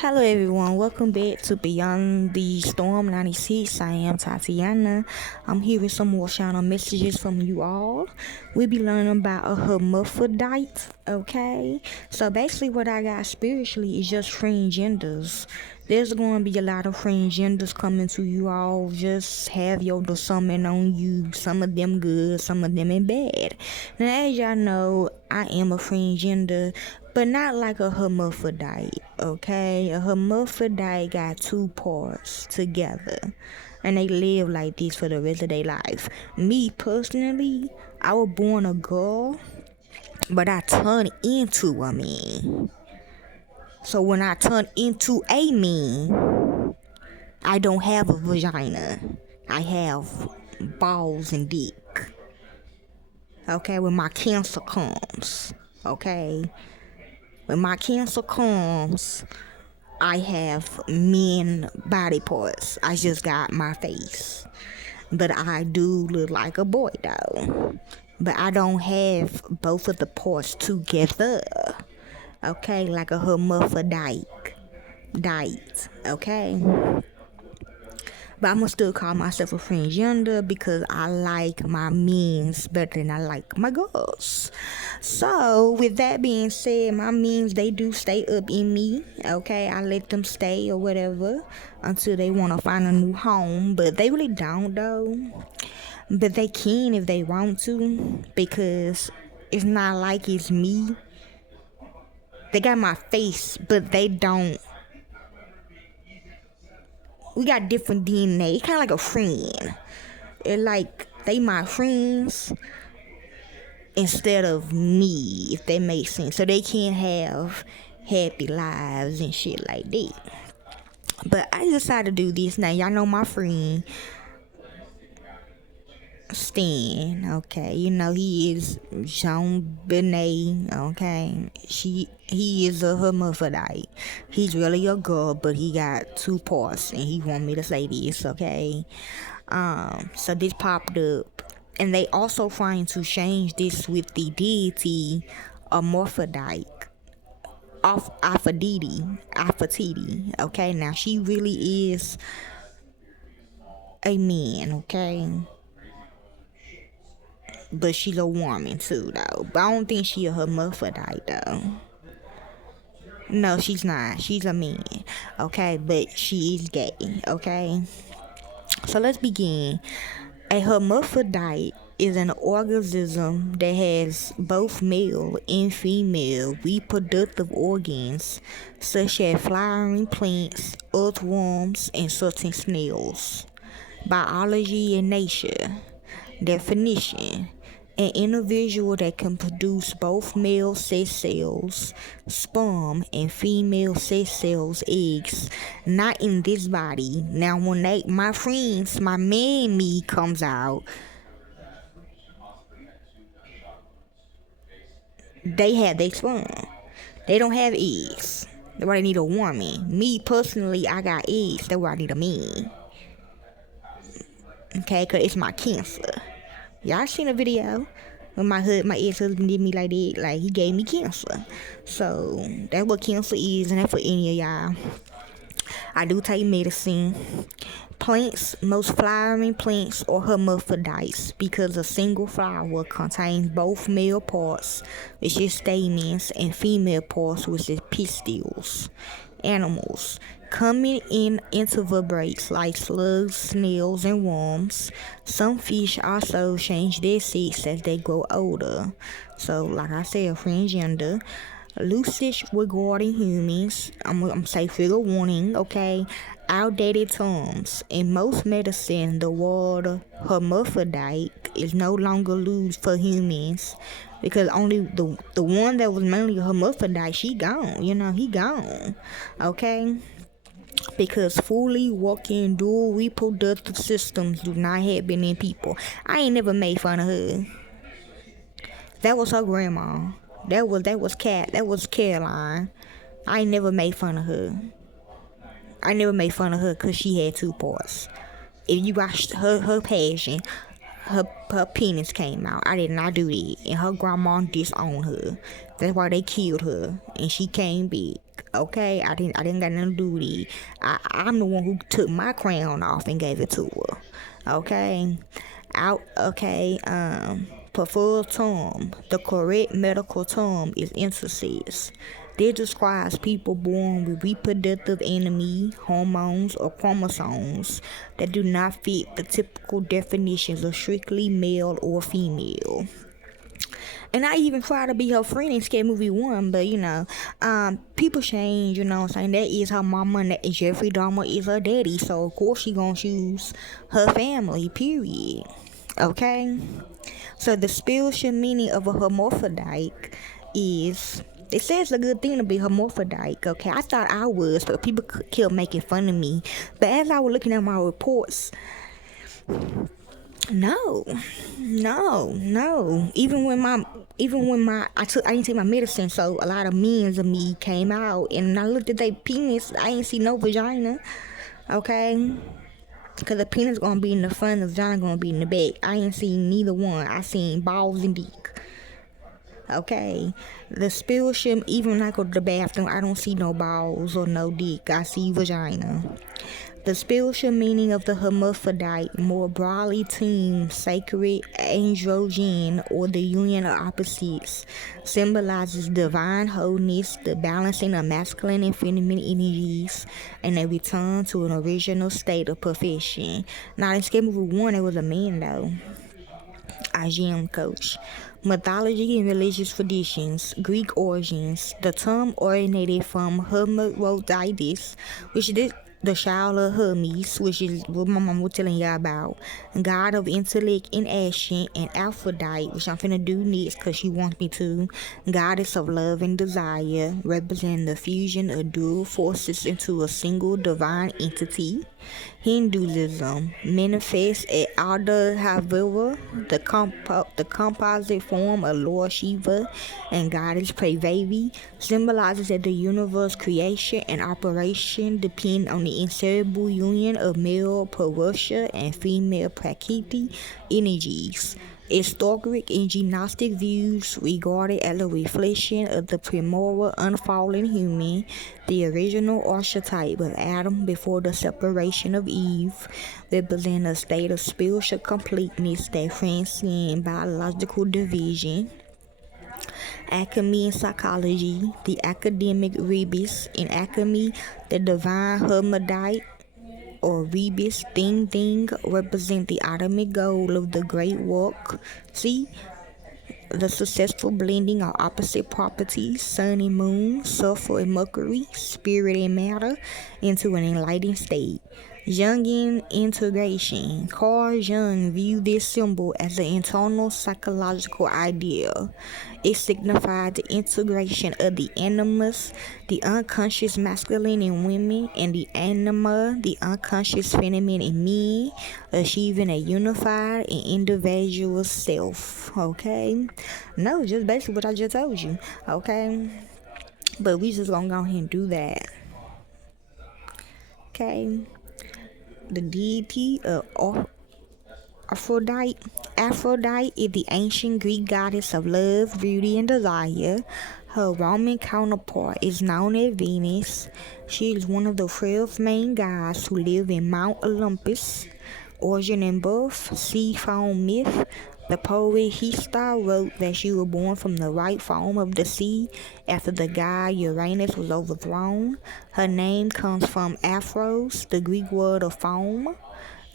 Hello everyone, welcome back to Beyond the Storm 96. I am Tatiana. I'm here with some more channel messages from you all. We'll be learning about a hermaphrodite, okay? So basically what I got spiritually is just transgenders. There's going to be a lot of transgenders coming to you all. Just have your discernment on you. Some of them good, some of them bad. Now as y'all know, I am a transgender, but not like a hermaphrodite, okay? A hermaphrodite got two parts together, and they live like this for the rest of their life. Me, personally, I was born a girl, but I turned into a man. So when I turn into a man, I don't have a vagina. I have balls and dick. Okay, when my cancer comes, okay? When my cancer comes, I have men body parts. I just got my face. But I do look like a boy though. But I don't have both of the parts together. Okay, like a hermaphrodite. Okay? But I'm gonna still call myself a transgender because I like my men's better than I like my girls. So with that being said, my men's, they do stay up in me. Okay, I let them stay or whatever until they want to find a new home. But they really don't though. But they can if they want to, because it's not like it's me. They got my face, but they don't. We got different DNA. It's kind of like a friend. It like they my friends instead of me, if that makes sense. So they can have happy lives and shit like that. But I decided to do this. Now y'all know my friend Stan, okay? You know he is Jean Benet, okay? He is a hermaphrodite. He's really a girl, but he got two parts, and he want me to say this, okay? So this popped up, and they also trying to change this with the deity Hermaphrodite. Aphrodite, okay? Now she really is a man, okay? But she's a woman too, though. But I don't think she a hermaphrodite, though. No, she's not. She's a man, okay? But she is gay, okay? So let's begin. A hermaphrodite is an organism that has both male and female reproductive organs, such as flowering plants, earthworms, and certain snails. Biology and nature. Definition: an individual that can produce both male sex cells, sperm, and female sex cells, eggs, not in this body. Now, when my friends, my man me comes out, they have their sperm. They don't have eggs. That's why they need a woman. Me, personally, I got eggs. That's why I need a man. Okay, because it's my cancer. Y'all seen a video when my ex-husband did me like that? Like, he gave me cancer. So that's what cancer is, and that's for any of y'all. I do take medicine. Plants, most flowering plants are hermaphrodites because a single flower contains both male parts, which is stamens, and female parts, which is pistils. Animals, coming in invertebrates like slugs, snails, and worms. Some fish also change their sex as they grow older. So, like I said, transgender. Usage regarding humans. I'm say figure warning, okay? Outdated terms. In most medicine, the word hermaphrodite is no longer used for humans because only the one that was mainly a hermaphrodite, she gone. You know, he gone. Okay? Because fully working dual reproductive systems do not happen in people. I ain't never made fun of her. That was her grandma. That was Caroline. I ain't never made fun of her. I never made fun of her because she had two parts. If you watched her passion, her penis came out. I did not do that. And her grandma disowned her. That's why they killed her. And she came back. Okay, I didn't got nothing to do with it. I'm the one who took my crown off and gave it to her. Okay, preferred term. The correct medical term is intersex. This describes people born with reproductive enemy, hormones, or chromosomes that do not fit the typical definitions of strictly male or female. And I even tried to be her friend in Scary Movie 1, but people change, what I'm saying? That is her mama, and that Jeffrey Dahmer is her daddy, so of course she gonna choose her family, period. Okay? So the spiritual meaning of a hermaphrodite is, it says a good thing to be hermaphrodite. Okay, I thought I was, but people kept making fun of me. But as I was looking at my reports, no. Even when I didn't take my medicine, so a lot of men's of me came out, and I looked at their penis. I ain't see no vagina. Okay. Cause the penis gonna be in the front, the vagina gonna be in the back. I ain't seen neither one. I seen balls and dick. Okay, the spiritual, even when I go to the bathroom, I don't see no balls or no dick. I see vagina. The spiritual meaning of the hermaphrodite, more broadly termed sacred androgyne, or the union of opposites, symbolizes divine wholeness, the balancing of masculine and feminine energies, and a return to an original state of perfection. Now, in Scary Movie 1, it was a man, though. Our gym coach. Mythology and religious traditions, Greek origins. The term originated from Hermaphrodite, which is the child of Hermes, which is what my mom was telling y'all about, god of intellect and action, and Aphrodite, which I'm finna do next because she wants me to, goddess of love and desire, representing the fusion of dual forces into a single divine entity. Hinduism manifests at Alda Havira, the composite form of Lord Shiva and goddess Parvati, symbolizes that the universe creation and operation depend on the inseparable union of male Purusha and female Prakriti energies. Historic and gnostic views regarded as a reflection of the primordial unfallen human, the original archetype of Adam before the separation of Eve, represent a state of spiritual completeness that transcends biological division. Alchemy and psychology, the academic rebus. In alchemy, the divine hermaphrodite or rebus thing represent the ultimate goal of the great work. See, the successful blending of opposite properties, sun and moon, sulfur and mercury, spirit and matter, into an enlightened state. Jungian integration. Carl Jung viewed this symbol as an internal psychological ideal. It signified the integration of the animus, the unconscious masculine in women, and the anima, the unconscious feminine in men, achieving a unified and individual self. Okay? No, just basically what I just told you. Okay? But we just gonna go ahead and do that. Okay? The deity of Aphrodite. Aphrodite is the ancient Greek goddess of love, beauty, and desire. Her Roman counterpart is known as Venus. She is one of the 12 main gods who live in Mount Olympus. Origin and birth, sea foam myth. The poet Hesiod wrote that she was born from the right foam of the sea after the god Uranus was overthrown. Her name comes from Aphros, the Greek word of foam.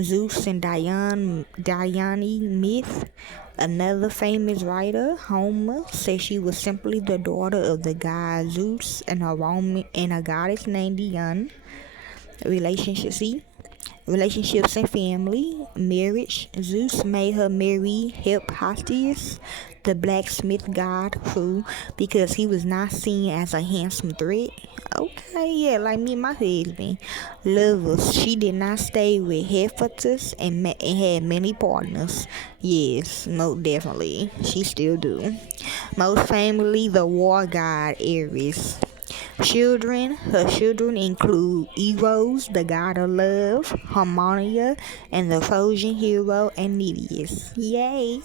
Zeus and Dione myth. Another famous writer, Homer, says she was simply the daughter of the god Zeus and a goddess named Dione. Relationships and family. Marriage. Zeus made her marry Hephaestus, the blacksmith god, because he was not seen as a handsome threat. Okay, yeah, like me and my husband. Lovers. She did not stay with Hephaestus and had many partners. Yes, most definitely. She still do. Most famously, the war god Ares. Children. Her children include Eros, the god of love, Harmonia, and the Trojan hero Aeneas. Yay!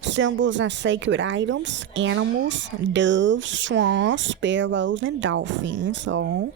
Symbols and sacred items: animals, doves, swans, sparrows, and dolphins. So,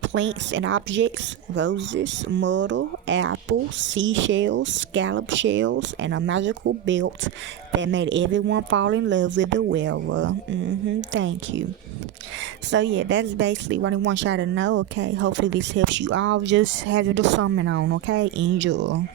plants and objects: roses, myrtle, apple, seashells, scallop shells, and a magical belt that made everyone fall in love with the wearer. Thank you. So yeah, that's basically what I want y'all to know. Okay, hopefully this helps you all. Just have your summon on. Okay, enjoy.